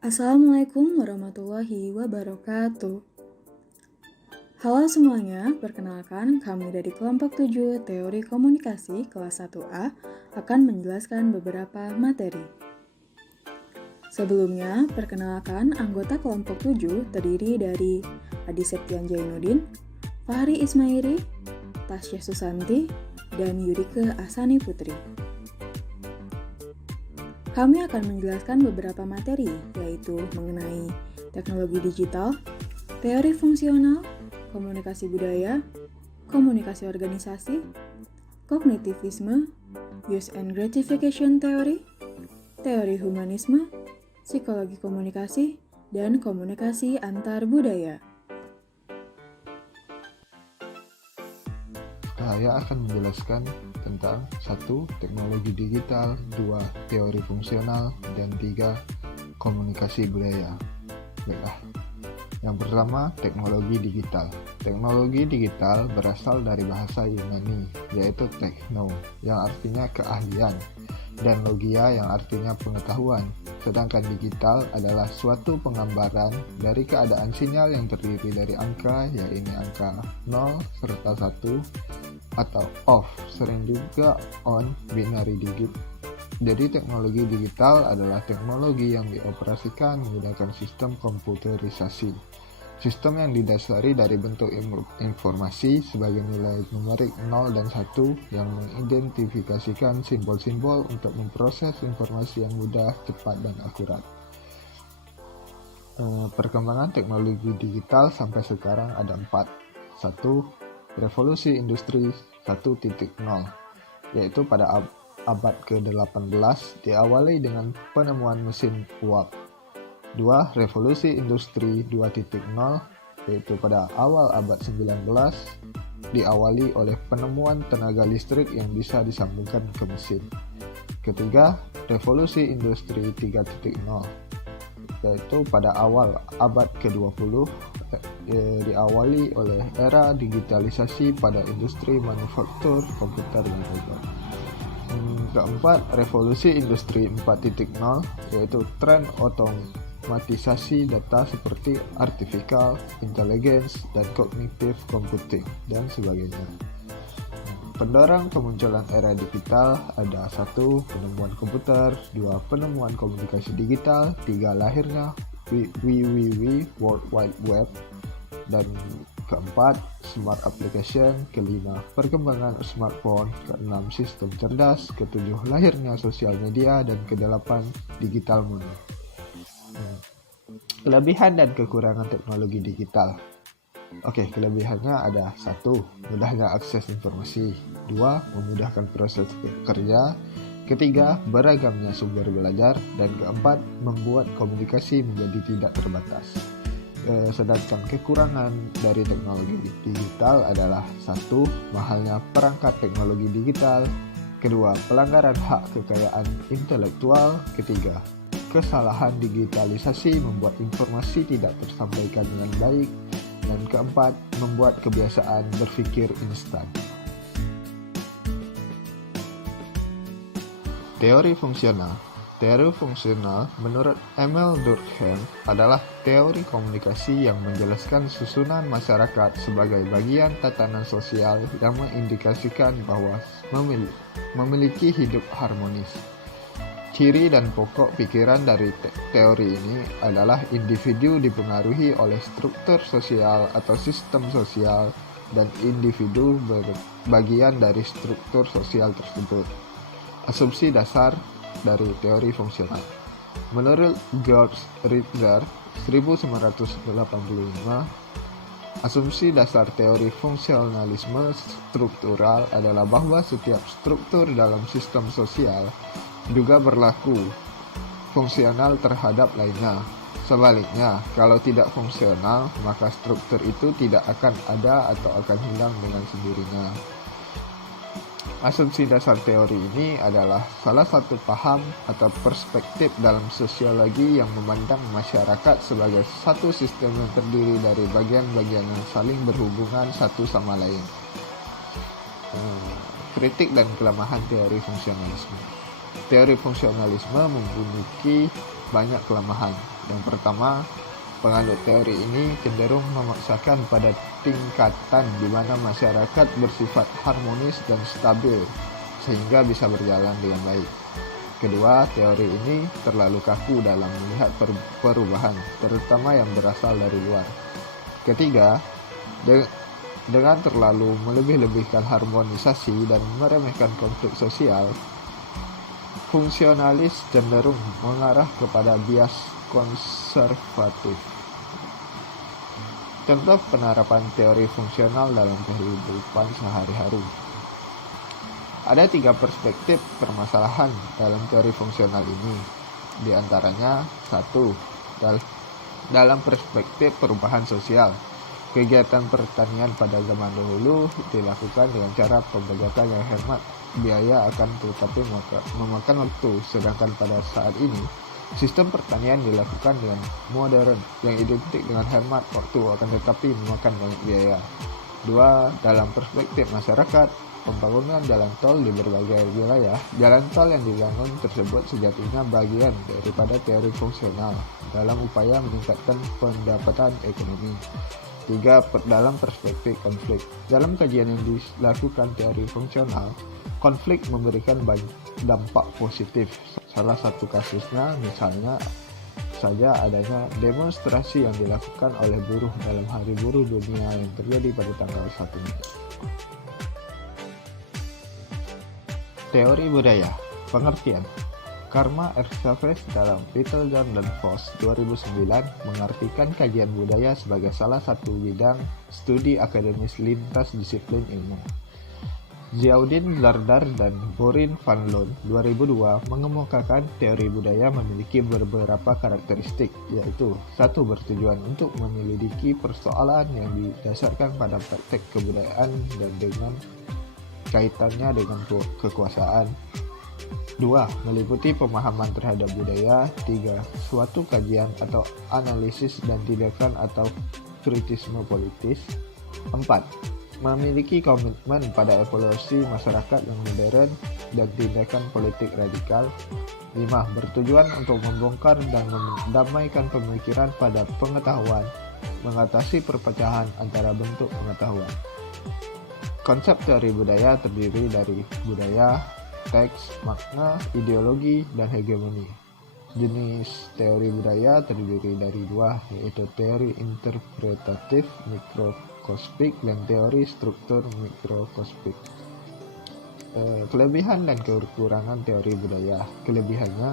Assalamualaikum warahmatullahi wabarakatuh. Halo semuanya, perkenalkan kami dari kelompok 7 Teori Komunikasi kelas 1A akan menjelaskan beberapa materi. Sebelumnya, perkenalkan anggota kelompok 7 terdiri dari Adi Septian Jainuddin, Fahri Ismairi, Tasya Susanti, dan Yurike Asani Putri. Kami akan menjelaskan beberapa materi, yaitu mengenai teknologi digital, teori fungsional, komunikasi budaya, komunikasi organisasi, kognitivisme, use and gratification theory, teori humanisme, psikologi komunikasi, dan komunikasi antar budaya. Saya akan menjelaskan tentang 1. Teknologi digital, 2. Teori fungsional, dan 3. Komunikasi budaya. Baiklah. Yang pertama, teknologi digital. Teknologi digital berasal dari bahasa Yunani, yaitu techno, yang artinya keahlian, dan logia yang artinya pengetahuan. Sedangkan digital adalah suatu penggambaran dari keadaan sinyal yang terdiri dari angka, yaitu angka 0 serta 1, atau off, sering juga on binary digit. Jadi teknologi digital adalah teknologi yang dioperasikan menggunakan sistem komputerisasi. Sistem yang didasari dari bentuk informasi sebagai nilai numerik 0 dan 1 yang mengidentifikasikan simbol-simbol untuk memproses informasi yang mudah, cepat, dan akurat. Perkembangan teknologi digital sampai sekarang ada 4. 1. Revolusi Industri 1.0, yaitu pada abad ke-18 diawali dengan penemuan mesin uap. 2. Revolusi Industri 2.0, yaitu pada awal abad 19 diawali oleh penemuan tenaga listrik yang bisa disambungkan ke mesin. Ketiga, Revolusi Industri 3.0, yaitu pada awal abad ke-20 diawali oleh era digitalisasi pada industri manufaktur komputer dan robot. Keempat, Revolusi Industri 4.0, yaitu tren otomatisasi data seperti artificial intelligence dan cognitive computing dan sebagainya. Pendorong kemunculan era digital ada 1. Penemuan komputer, 2. Penemuan komunikasi digital, 3. Lahirnya World Wide Web, dan keempat, smart application, kelima, perkembangan smartphone, keenam, sistem cerdas, ketujuh, lahirnya sosial media, dan kedelapan, digital money. Kelebihan dan kekurangan teknologi digital. Oke, kelebihannya ada 1. Mudahnya akses informasi, 2. Memudahkan proses kerja, ketiga, beragamnya sumber belajar, dan keempat, membuat komunikasi menjadi tidak terbatas. Sedangkan kekurangan dari teknologi digital adalah 1. Mahalnya perangkat teknologi digital, kedua, pelanggaran hak kekayaan intelektual, ketiga, kesalahan digitalisasi membuat informasi tidak tersampaikan dengan baik, dan keempat, membuat kebiasaan berpikir instan. Teori fungsional. Teori fungsional menurut Emil Durkheim adalah teori komunikasi yang menjelaskan susunan masyarakat sebagai bagian tatanan sosial yang mengindikasikan bahwa memiliki hidup harmonis. Ciri dan pokok pikiran dari teori ini adalah individu dipengaruhi oleh struktur sosial atau sistem sosial dan individu bagian dari struktur sosial tersebut. Asumsi dasar dari teori fungsional. Menurut George Ritger 1985, asumsi dasar teori fungsionalisme struktural adalah bahwa setiap struktur dalam sistem sosial juga berlaku fungsional terhadap lainnya. Sebaliknya, kalau tidak fungsional, maka struktur itu tidak akan ada atau akan hilang dengan sendirinya. Asumsi dasar teori ini adalah salah satu paham atau perspektif dalam sosiologi yang memandang masyarakat sebagai satu sistem yang terdiri dari bagian-bagian yang saling berhubungan satu sama lain. Kritik dan kelemahan teori fungsionalisme. Teori fungsionalisme memiliki banyak kelemahan. Yang pertama, penganut teori ini cenderung memaksakan pada tingkatan di mana masyarakat bersifat harmonis dan stabil sehingga bisa berjalan dengan baik. Kedua, teori ini terlalu kaku dalam melihat perubahan, terutama yang berasal dari luar. Ketiga, dengan terlalu melebih-lebihkan harmonisasi dan meremehkan konflik sosial, fungsionalis cenderung mengarah kepada bias konservatif. Contoh penerapan teori fungsional dalam kehidupan sehari-hari. Ada 3 perspektif permasalahan dalam teori fungsional ini. Di antaranya, 1. Dalam perspektif perubahan sosial, kegiatan pertanian pada zaman dahulu dilakukan dengan cara pembajakan yang hemat biaya akan tetapi memakan waktu, sedangkan pada saat ini sistem pertanian dilakukan dengan modern yang identik dengan hemat waktu akan tetapi memakan banyak biaya. 2. Dalam perspektif masyarakat, pembangunan jalan tol di berbagai wilayah, jalan tol yang dibangun tersebut sejatinya bagian daripada teori fungsional dalam upaya meningkatkan pendapatan ekonomi. 3. Dalam perspektif konflik, dalam kajian yang dilakukan teori fungsional, konflik memberikan dampak positif. Salah satu kasusnya misalnya saja adanya demonstrasi yang dilakukan oleh buruh dalam Hari Buruh Dunia yang terjadi pada tanggal 1 Mei. Teori budaya, pengertian. Karma R. Chavez dalam Littlejohn dan Foss 2009 mengartikan kajian budaya sebagai salah satu bidang studi akademis lintas disiplin ilmu. Ziauddin Zardar dan Borin van Loon 2002 mengemukakan teori budaya memiliki beberapa karakteristik, yaitu 1. Bertujuan untuk menyelidiki persoalan yang didasarkan pada praktek kebudayaan dan dengan kaitannya dengan kekuasaan. 2. Meliputi pemahaman terhadap budaya. 3. Suatu kajian atau analisis dan tindakan atau kritisme politis. 4. Memiliki komitmen pada evolusi masyarakat yang modern dan tindakan politik radikal. 5. Bertujuan untuk membongkar dan mendamaikan pemikiran pada pengetahuan, mengatasi perpecahan antara bentuk pengetahuan. Konsep teori budaya terdiri dari budaya, teks, makna, ideologi, dan hegemoni. Jenis teori budaya terdiri dari 2, yaitu teori interpretatif mikrokospik dan teori struktur mikrokospik. Kelebihan dan kekurangan teori budaya. Kelebihannya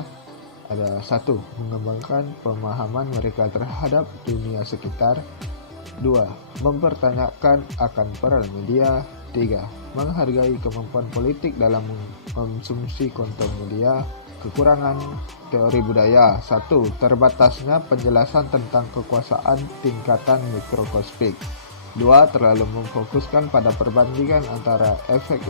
ada 1. Mengembangkan pemahaman mereka terhadap dunia sekitar. 2. Mempertanyakan akan peran media. 3. Menghargai kemampuan politik dalam mengkonsumsi konten media. Kekurangan teori budaya. 1. Terbatasnya penjelasan tentang kekuasaan tingkatan mikrokospik. 2. Terlalu memfokuskan pada perbandingan antara efek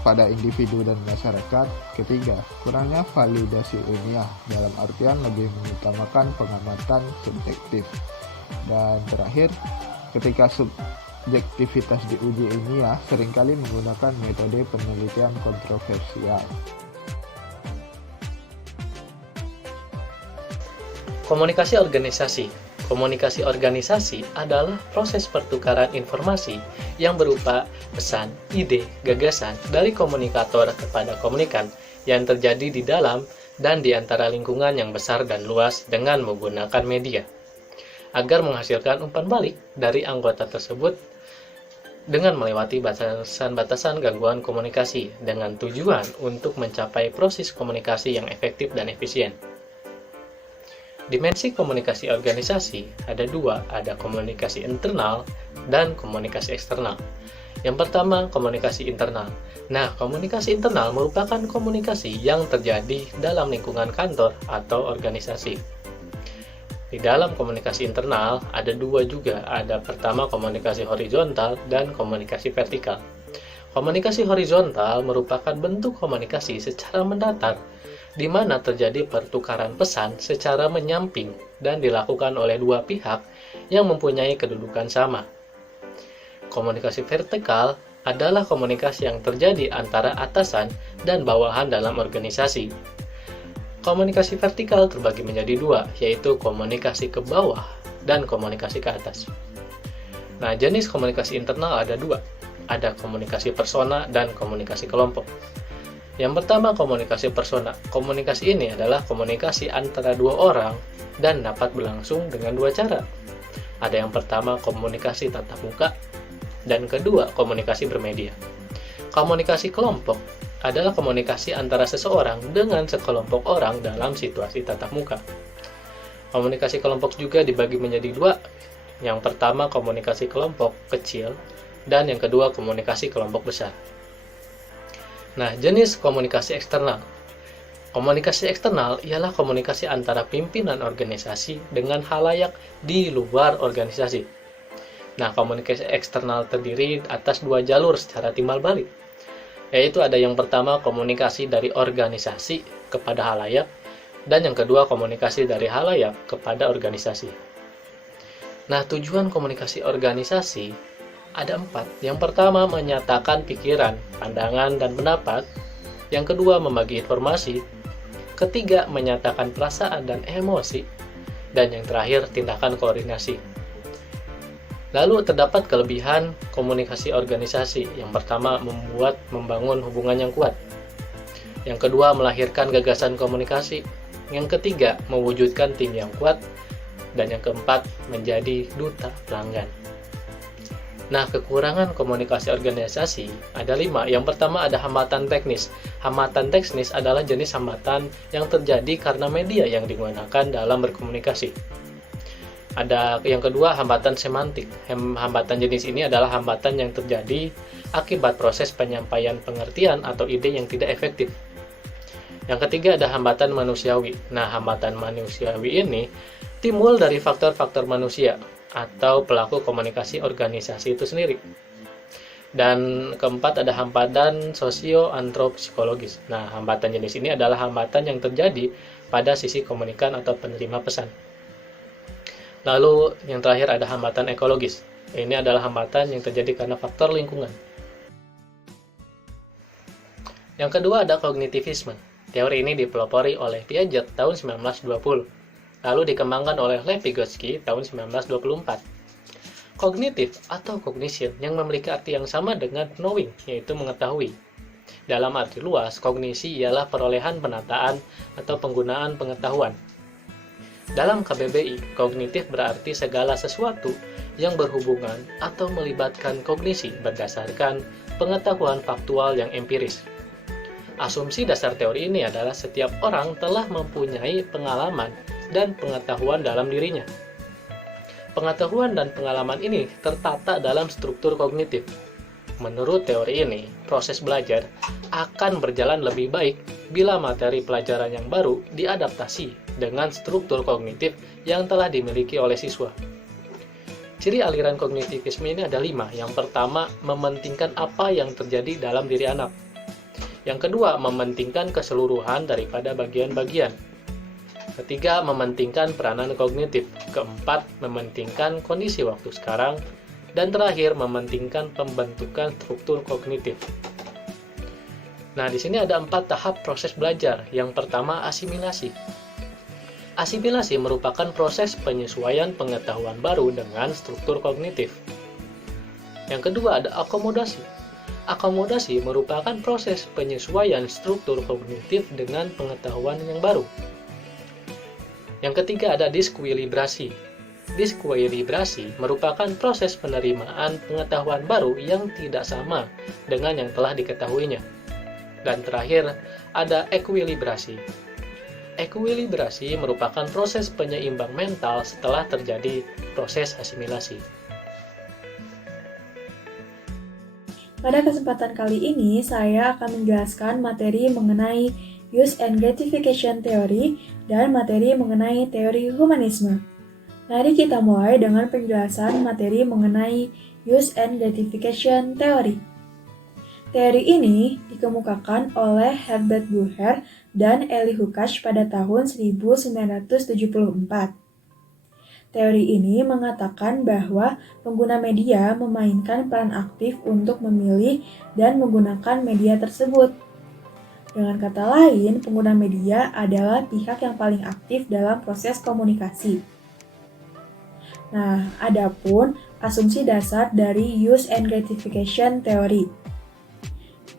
pada individu dan masyarakat. Ketiga, kurangnya validasi ilmiah dalam artian lebih mengutamakan pengamatan subjektif. Dan terakhir, ketika subjektivitas diuji ilmiah seringkali menggunakan metode penelitian kontroversial. Komunikasi organisasi. Komunikasi organisasi adalah proses pertukaran informasi yang berupa pesan, ide, gagasan dari komunikator kepada komunikan yang terjadi di dalam dan di antara lingkungan yang besar dan luas dengan menggunakan media, agar menghasilkan umpan balik dari anggota tersebut dengan melewati batasan-batasan gangguan komunikasi dengan tujuan untuk mencapai proses komunikasi yang efektif dan efisien. Dimensi komunikasi organisasi ada 2, ada komunikasi internal dan komunikasi eksternal. Yang pertama, komunikasi internal. Nah, komunikasi internal merupakan komunikasi yang terjadi dalam lingkungan kantor atau organisasi. Di dalam komunikasi internal ada 2 juga, ada pertama komunikasi horizontal dan komunikasi vertikal. Komunikasi horizontal merupakan bentuk komunikasi secara mendatar, di mana terjadi pertukaran pesan secara menyamping dan dilakukan oleh 2 pihak yang mempunyai kedudukan sama. Komunikasi vertikal adalah komunikasi yang terjadi antara atasan dan bawahan dalam organisasi. Komunikasi vertikal terbagi menjadi dua, yaitu komunikasi ke bawah dan komunikasi ke atas. Nah, jenis komunikasi internal ada dua, ada komunikasi persona dan komunikasi kelompok. Yang pertama, komunikasi persona. Komunikasi ini adalah komunikasi antara dua orang dan dapat berlangsung dengan dua cara. Ada yang pertama, komunikasi tatap muka, dan kedua, komunikasi bermedia. Komunikasi kelompok adalah komunikasi antara seseorang dengan sekelompok orang dalam situasi tatap muka. Komunikasi kelompok juga dibagi menjadi dua. Yang pertama, komunikasi kelompok kecil, dan yang kedua, komunikasi kelompok besar. Nah, jenis komunikasi eksternal. Komunikasi eksternal ialah komunikasi antara pimpinan organisasi dengan halayak di luar organisasi. Nah, komunikasi eksternal terdiri atas dua jalur secara timbal balik, yaitu ada yang pertama komunikasi dari organisasi kepada halayak, dan yang kedua komunikasi dari halayak kepada organisasi. Nah, tujuan komunikasi organisasi ada 4. Yang pertama, menyatakan pikiran, pandangan, dan pendapat. Yang kedua, membagi informasi. Ketiga, menyatakan perasaan dan emosi. Dan yang terakhir, tindakan koordinasi. Lalu terdapat kelebihan komunikasi organisasi. Yang pertama, membangun hubungan yang kuat. Yang kedua, melahirkan gagasan komunikasi. Yang ketiga, mewujudkan tim yang kuat. Dan yang keempat, menjadi duta pelanggan. Nah, kekurangan komunikasi organisasi ada 5. Yang pertama ada hambatan teknis. Hambatan teknis adalah jenis hambatan yang terjadi karena media yang digunakan dalam berkomunikasi. Ada yang kedua, hambatan semantik. Hambatan jenis ini adalah hambatan yang terjadi akibat proses penyampaian pengertian atau ide yang tidak efektif. Yang ketiga ada hambatan manusiawi. Nah, hambatan manusiawi ini timbul dari faktor-faktor manusia atau pelaku komunikasi organisasi itu sendiri. Dan keempat ada hambatan sosio-antropsikologis. Nah, hambatan jenis ini adalah hambatan yang terjadi pada sisi komunikan atau penerima pesan. Lalu yang terakhir ada hambatan ekologis. Ini adalah hambatan yang terjadi karena faktor lingkungan. Yang kedua ada kognitivisme. Teori ini dipelopori oleh Piaget tahun 1920. Lalu dikembangkan oleh Lev Vygotsky tahun 1924. Kognitif atau cognition yang memiliki arti yang sama dengan knowing, yaitu mengetahui. Dalam arti luas, kognisi ialah perolehan penataan atau penggunaan pengetahuan. Dalam KBBI, kognitif berarti segala sesuatu yang berhubungan atau melibatkan kognisi berdasarkan pengetahuan faktual yang empiris. Asumsi dasar teori ini adalah setiap orang telah mempunyai pengalaman dan pengetahuan dalam dirinya. Pengetahuan dan pengalaman ini tertata dalam struktur kognitif. Menurut teori ini, proses belajar akan berjalan lebih baik bila materi pelajaran yang baru diadaptasi dengan struktur kognitif yang telah dimiliki oleh siswa. Ciri aliran kognitivisme ini ada 5. Yang pertama, mementingkan apa yang terjadi dalam diri anak. Yang kedua, mementingkan keseluruhan daripada bagian-bagian. Ketiga, mementingkan peranan kognitif. Keempat, mementingkan kondisi waktu sekarang. Dan terakhir, mementingkan pembentukan struktur kognitif. Nah, di sini ada 4 tahap proses belajar. Yang pertama, asimilasi. Asimilasi merupakan proses penyesuaian pengetahuan baru dengan struktur kognitif. Yang kedua, ada akomodasi. Akomodasi merupakan proses penyesuaian struktur kognitif dengan pengetahuan yang baru. Yang ketiga ada diskuilibrasi. Diskuilibrasi merupakan proses penerimaan pengetahuan baru yang tidak sama dengan yang telah diketahuinya. Dan terakhir ada ekuilibrasi. Ekuilibrasi merupakan proses penyeimbang mental setelah terjadi proses asimilasi. Pada kesempatan kali ini, saya akan menjelaskan materi mengenai Use and Gratification Theory dan materi mengenai teori humanisme. Mari kita mulai dengan penjelasan materi mengenai Use and Gratification Theory. Teori ini dikemukakan oleh Herbert Bourdieu dan Elie Lukács pada tahun 1974. Teori ini mengatakan bahwa pengguna media memainkan peran aktif untuk memilih dan menggunakan media tersebut. Dengan kata lain, pengguna media adalah pihak yang paling aktif dalam proses komunikasi. Nah, adapun asumsi dasar dari use and gratification theory.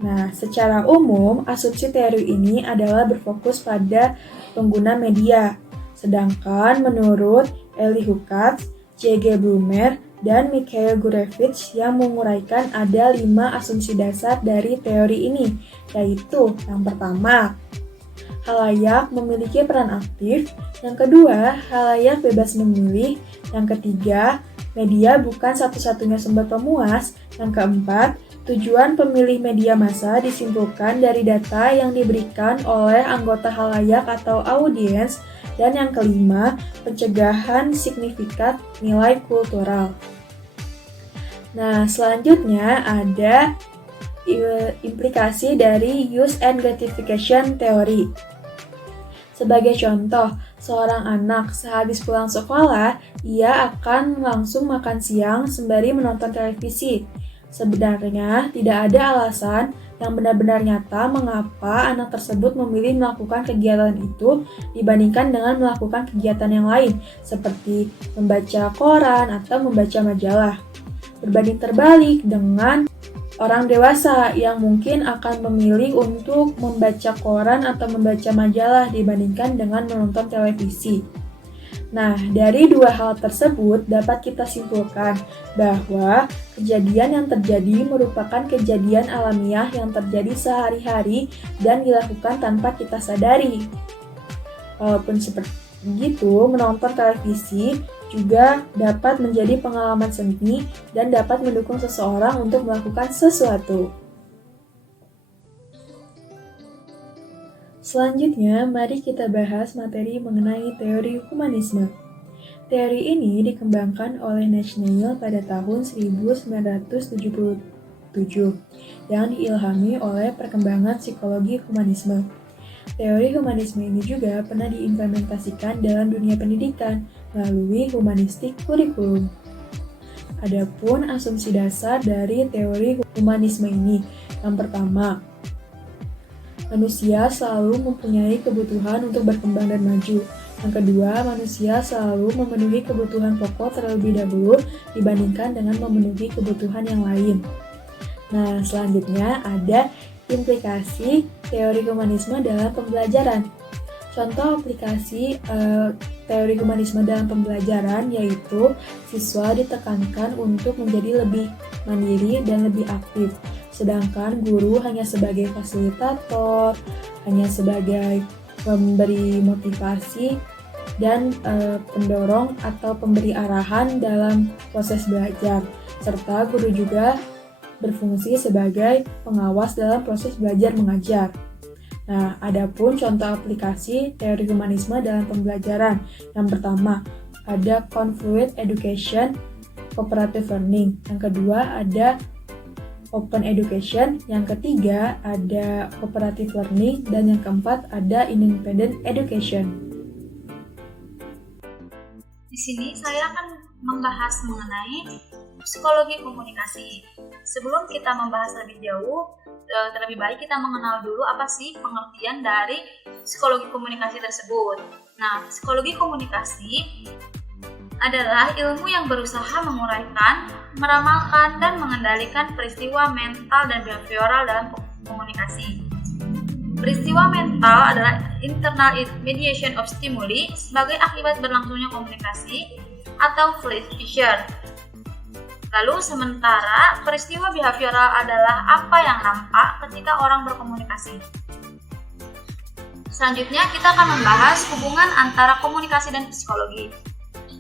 Nah, secara umum, asumsi teori ini adalah berfokus pada pengguna media. Sedangkan menurut Eli Hukatz, J.G. Blumer, dan Mikhail Gurevich yang menguraikan ada 5 asumsi dasar dari teori ini, yaitu yang pertama, halayak memiliki peran aktif, yang kedua, halayak bebas memilih, yang ketiga, media bukan satu-satunya sumber pemuas, yang keempat, tujuan pemilih media massa disimpulkan dari data yang diberikan oleh anggota halayak atau audiens, dan yang kelima, pencegahan signifikat nilai kultural. Nah, selanjutnya ada implikasi dari use and gratification theory. Sebagai contoh, seorang anak sehabis pulang sekolah, ia akan langsung makan siang sembari menonton televisi. Sebenarnya, tidak ada alasan yang benar-benar nyata mengapa anak tersebut memilih melakukan kegiatan itu dibandingkan dengan melakukan kegiatan yang lain, seperti membaca koran atau membaca majalah. Berbanding terbalik dengan orang dewasa yang mungkin akan memilih untuk membaca koran atau membaca majalah dibandingkan dengan menonton televisi. Nah, dari dua hal tersebut dapat kita simpulkan bahwa kejadian yang terjadi merupakan kejadian alamiah yang terjadi sehari-hari dan dilakukan tanpa kita sadari. Walaupun seperti itu, menonton televisi juga dapat menjadi pengalaman seni dan dapat mendukung seseorang untuk melakukan sesuatu. Selanjutnya, mari kita bahas materi mengenai teori humanisme. Teori ini dikembangkan oleh Nathaniel pada tahun 1977 yang diilhami oleh perkembangan psikologi humanisme. Teori humanisme ini juga pernah diimplementasikan dalam dunia pendidikan melalui humanistik kurikulum. Adapun asumsi dasar dari teori humanisme ini, yang pertama, manusia selalu mempunyai kebutuhan untuk berkembang dan maju. Yang kedua, manusia selalu memenuhi kebutuhan pokok terlebih dahulu dibandingkan dengan memenuhi kebutuhan yang lain. Nah, selanjutnya ada implikasi teori humanisme dalam pembelajaran. Contoh aplikasi teori humanisme dalam pembelajaran yaitu siswa ditekankan untuk menjadi lebih mandiri dan lebih aktif. Sedangkan guru hanya sebagai fasilitator, hanya sebagai pemberi motivasi dan pendorong atau pemberi arahan dalam proses belajar. Serta guru juga berfungsi sebagai pengawas dalam proses belajar mengajar. Nah, adapun contoh aplikasi teori humanisme dalam pembelajaran. Yang pertama, ada confluent education, cooperative learning. Yang kedua, ada open education, yang ketiga ada cooperative learning, dan yang keempat ada independent education. Di sini saya akan membahas mengenai psikologi komunikasi. Sebelum kita membahas lebih jauh, terlebih baik kita mengenal dulu apa sih pengertian dari psikologi komunikasi tersebut. Nah, psikologi komunikasi adalah ilmu yang berusaha menguraikan, meramalkan, dan mengendalikan peristiwa mental dan behavioral dalam komunikasi. Peristiwa mental adalah internal mediation of stimuli sebagai akibat berlangsungnya komunikasi atau fissure. Lalu sementara peristiwa behavioral adalah apa yang nampak ketika orang berkomunikasi. Selanjutnya kita akan membahas hubungan antara komunikasi dan psikologi.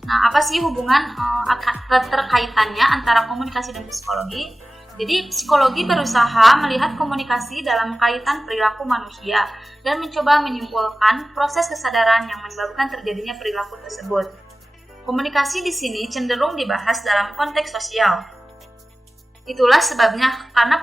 Nah, apa sih hubungan keterkaitannya antara komunikasi dan psikologi? Jadi, psikologi berusaha melihat komunikasi dalam kaitan perilaku manusia dan mencoba menyimpulkan proses kesadaran yang menyebabkan terjadinya perilaku tersebut. Komunikasi di sini cenderung dibahas dalam konteks sosial. Itulah sebabnya karena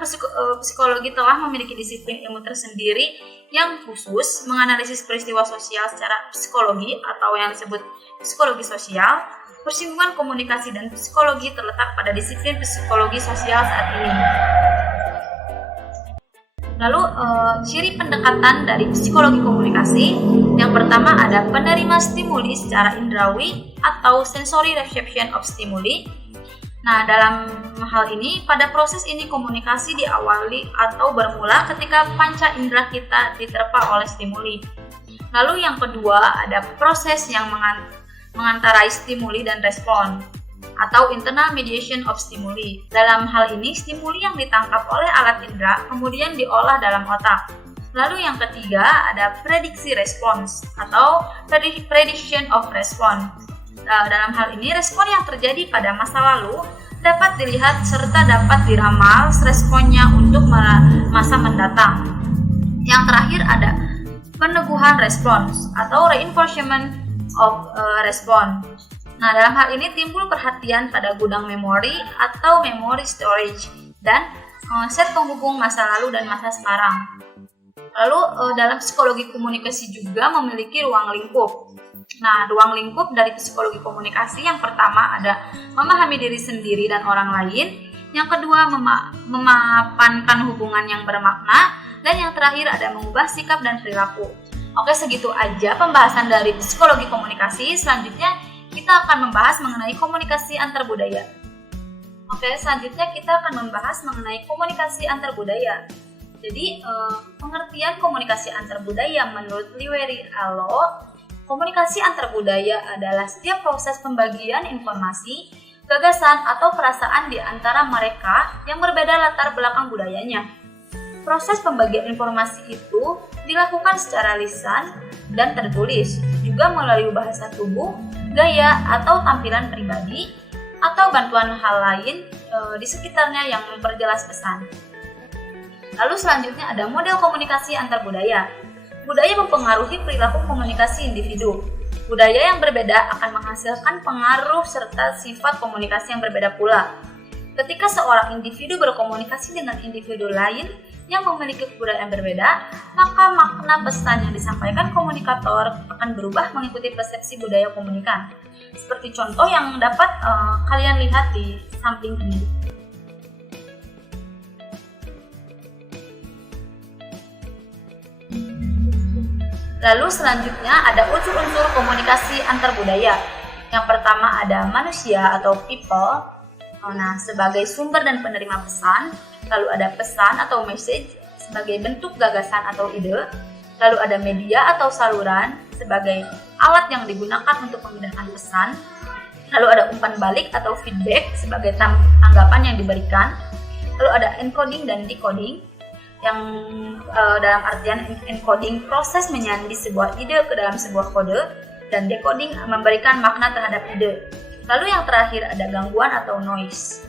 psikologi telah memiliki disiplin ilmu tersendiri yang khusus menganalisis peristiwa sosial secara psikologi atau yang disebut psikologi sosial. Persinggungan komunikasi dan psikologi terletak pada disiplin psikologi sosial saat ini. Lalu ciri pendekatan dari psikologi komunikasi, yang pertama ada penerima stimuli secara indrawi atau sensory reception of stimuli. Nah, dalam hal ini, pada proses ini komunikasi diawali atau bermula ketika panca indera kita diterpa oleh stimuli. Lalu yang kedua ada proses yang mengantarai stimuli dan respon atau internal mediation of stimuli. Dalam hal ini, stimuli yang ditangkap oleh alat indera kemudian diolah dalam otak. Lalu yang ketiga ada prediksi response atau prediction of response. Dalam hal ini, respon yang terjadi pada masa lalu dapat dilihat serta dapat diramal responnya untuk masa mendatang. Yang terakhir ada peneguhan respons atau reinforcement of response. Nah, dalam hal ini timbul perhatian pada gudang memori atau memory storage dan set penghubung masa lalu dan masa sekarang. Lalu dalam psikologi komunikasi juga memiliki ruang lingkup. Nah, ruang lingkup dari psikologi komunikasi yang pertama ada memahami diri sendiri dan orang lain, yang kedua memapankan hubungan yang bermakna, dan yang terakhir ada mengubah sikap dan perilaku. Oke, segitu aja pembahasan dari psikologi komunikasi. Selanjutnya kita akan membahas mengenai komunikasi antar budaya. Oke, selanjutnya kita akan membahas mengenai komunikasi antar budaya. Jadi, pengertian komunikasi antar budaya menurut Liweri Allo, komunikasi antar budaya adalah setiap proses pembagian informasi, gagasan, atau perasaan di antara mereka yang berbeda latar belakang budayanya. Proses pembagian informasi itu dilakukan secara lisan dan tertulis, juga melalui bahasa tubuh, gaya, atau tampilan pribadi, atau bantuan hal lain di sekitarnya yang memperjelas pesan. Lalu selanjutnya ada model komunikasi antar budaya. Budaya mempengaruhi perilaku komunikasi individu. Budaya yang berbeda akan menghasilkan pengaruh serta sifat komunikasi yang berbeda pula. Ketika seorang individu berkomunikasi dengan individu lain yang memiliki kebudayaan yang berbeda, maka makna pesan yang disampaikan komunikator akan berubah mengikuti persepsi budaya komunikan. Seperti contoh yang dapat kalian lihat di samping ini. Lalu selanjutnya ada unsur-unsur komunikasi antar budaya. Yang pertama ada manusia atau people, sebagai sumber dan penerima pesan. Lalu ada pesan atau message sebagai bentuk gagasan atau ide. Lalu ada media atau saluran sebagai alat yang digunakan untuk memindahkan pesan. Lalu ada umpan balik atau feedback sebagai tanggapan yang diberikan. Lalu ada encoding dan decoding, yang dalam artian encoding proses menyandi sebuah ide ke dalam sebuah kode, dan decoding memberikan makna terhadap ide. Lalu yang terakhir ada gangguan atau noise.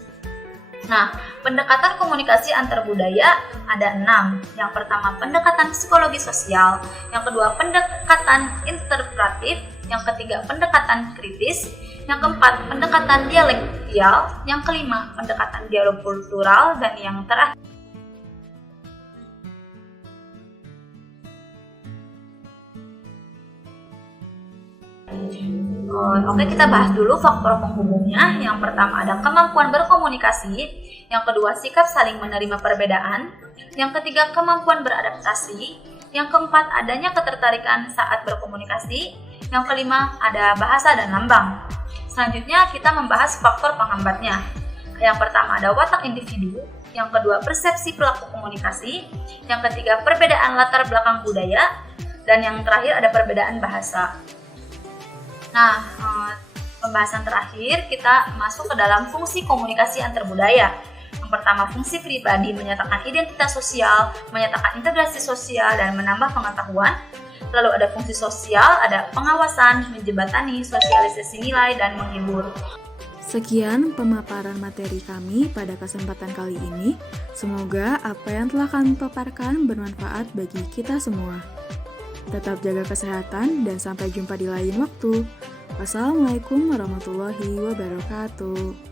Nah, pendekatan komunikasi antar budaya ada 6. Yang pertama pendekatan psikologi sosial, yang kedua pendekatan interpretatif, yang ketiga pendekatan kritis, yang keempat pendekatan dialektikal, yang kelima pendekatan dialog kultural, dan yang terakhir Oke, kita bahas dulu faktor penghubungnya. Yang pertama ada kemampuan berkomunikasi, yang kedua sikap saling menerima perbedaan, yang ketiga kemampuan beradaptasi, yang keempat adanya ketertarikan saat berkomunikasi, yang kelima ada bahasa dan lambang. Selanjutnya kita membahas faktor penghambatnya. Yang pertama ada watak individu, yang kedua persepsi pelaku komunikasi, yang ketiga perbedaan latar belakang budaya, dan yang terakhir ada perbedaan bahasa. Nah, pembahasan terakhir kita masuk ke dalam fungsi komunikasi antar budaya. Yang pertama, fungsi pribadi menyatakan identitas sosial, menyatakan integrasi sosial, dan menambah pengetahuan. Lalu ada fungsi sosial, ada pengawasan, menjembatani, sosialisasi nilai, dan menghibur. Sekian pemaparan materi kami pada kesempatan kali ini. Semoga apa yang telah kami paparkan bermanfaat bagi kita semua. Tetap jaga kesehatan dan sampai jumpa di lain waktu. Wassalamualaikum warahmatullahi wabarakatuh.